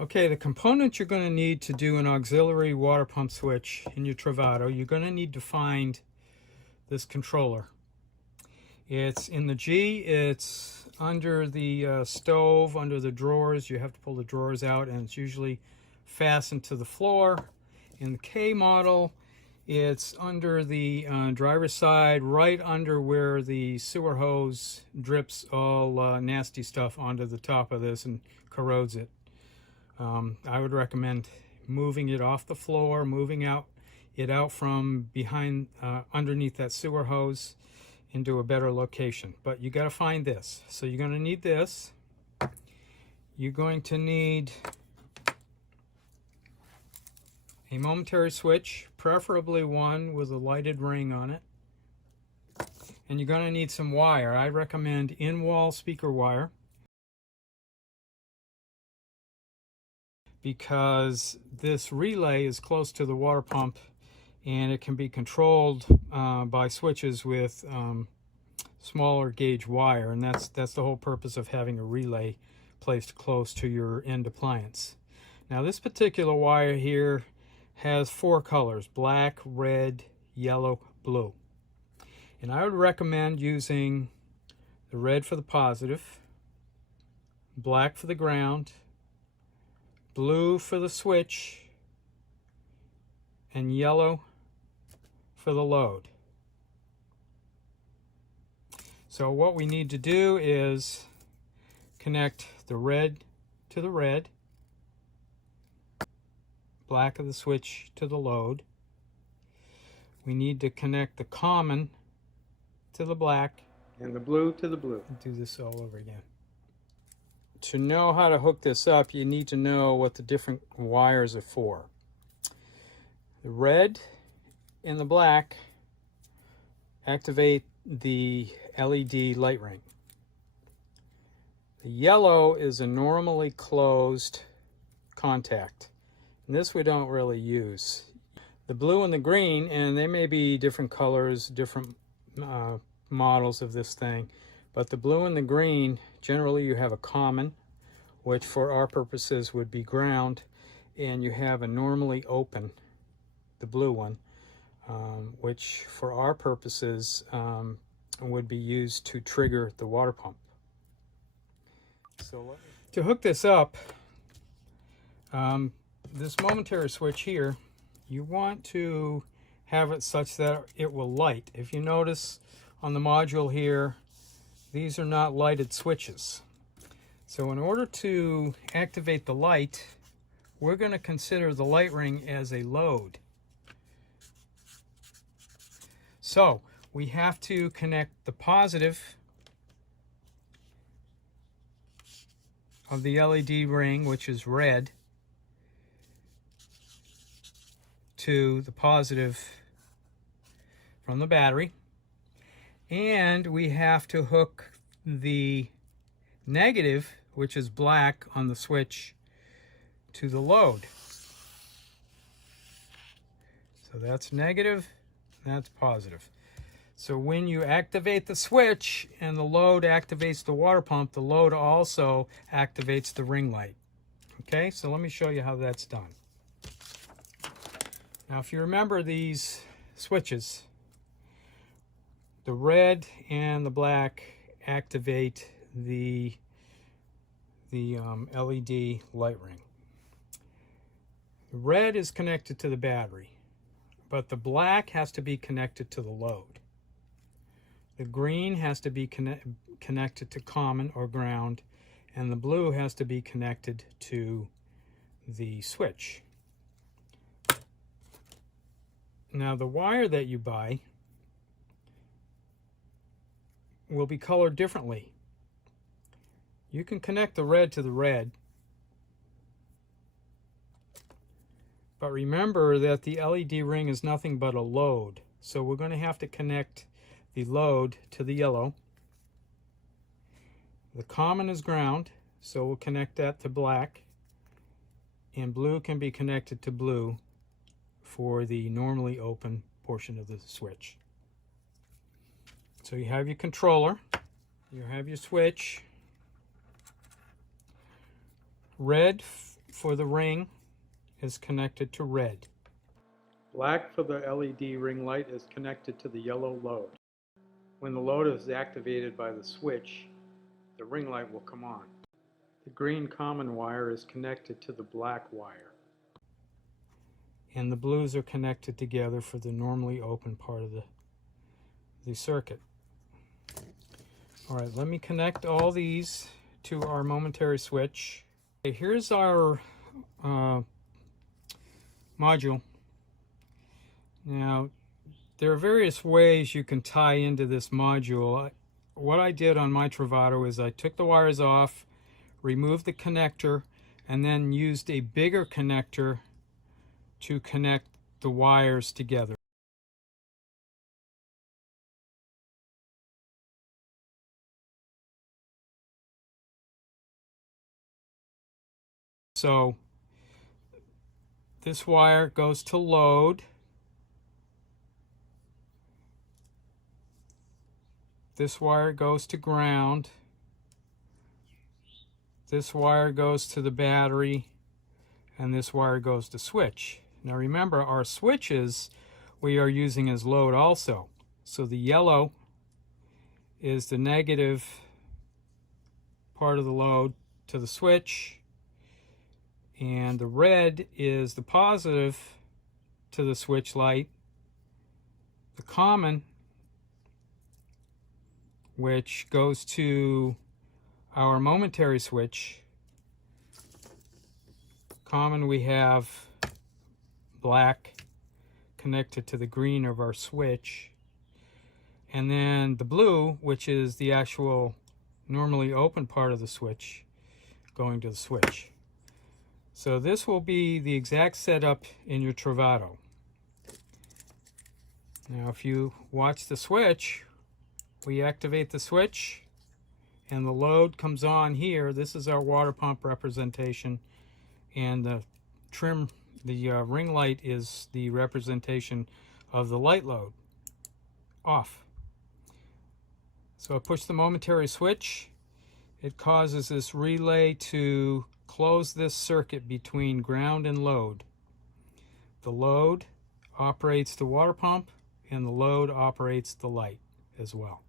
Okay, the components you're going to need to do an auxiliary water pump switch in your Travato, you're going to need to find this controller. It's in the G, it's under the stove, under the drawers. You have to pull the drawers out, and it's usually fastened to the floor. In the K model, it's under the driver's side, right under where the sewer hose drips all nasty stuff onto the top of this and corrodes it. I would recommend moving it off the floor, moving it out from behind, underneath that sewer hose into a better location. But you got to find this. So you're going to need this. You're going to need a momentary switch, preferably one with a lighted ring on it. And you're going to need some wire. I recommend in-wall speaker wire, because this relay is close to the water pump and it can be controlled by switches with smaller gauge wire, and that's the whole purpose of having a relay placed close to your end appliance. Now this particular wire here has 4 colors: black, red, yellow, blue. And I would recommend using the red for the positive, black for the ground, blue for the switch, and yellow for the load. So what we need to do is connect the red to the red, black of the switch to the load. We need to connect the common to the black and the blue to the blue. Do this all over again. To know how to hook this up, you need to know what the different wires are for. The red and the black activate the LED light ring. The yellow is a normally closed contact, and this we don't really use. The blue and the green, and they may be different colors, different models of this thing, but the blue and the green, generally you have a common, which for our purposes would be ground, and you have a normally open, the blue one, which for our purposes would be used to trigger the water pump. So to hook this up, this momentary switch here, you want to have it such that it will light. If you notice on the module here, these are not lighted switches. So in order to activate the light, we're going to consider the light ring as a load. So we have to connect the positive of the LED ring, which is red, to the positive from the battery. And we have to hook the negative, which is black on the switch, to the load. So that's negative, that's positive. So when you activate the switch and the load activates the water pump, the load also activates the ring light. Okay, so let me show you how that's done. Now if you remember these switches, the red and the black activate the LED light ring. The red is connected to the battery, but the black has to be connected to the load. The green has to be connected to common or ground, and the blue has to be connected to the switch. Now the wire that you buy will be colored differently. You can connect the red to the red, but remember that the LED ring is nothing but a load. So we're going to have to connect the load to the yellow. The common is ground, so we'll connect that to black, and blue can be connected to blue for the normally open portion of the switch. So you have your controller, you have your switch. Red for the ring is connected to red. Black for the LED ring light is connected to the yellow load. When the load is activated by the switch, the ring light will come on. The green common wire is connected to the black wire. And the blues are connected together for the normally open part of the circuit. All right, let me connect all these to our momentary switch. Okay, here's our module. Now, there are various ways you can tie into this module. What I did on my Travato is I took the wires off, removed the connector, and then used a bigger connector to connect the wires together. So this wire goes to load. This wire goes to ground. This wire goes to the battery, and this wire goes to switch. Now remember, our switches we are using as load also. So the yellow is the negative part of the load to the switch, and the red is the positive to the switch light. The common, which goes to our momentary switch. Common, we have black connected to the green of our switch, and then the blue, which is the actual normally open part of the switch, going to the switch. So this will be the exact setup in your Travato. Now if you watch the switch, we activate the switch and the load comes on here. This is our water pump representation, and the trim, the ring light is the representation of the light load. Off. So I push the momentary switch. It causes this relay to close this circuit between ground and load. The load operates the water pump and the load operates the light as well.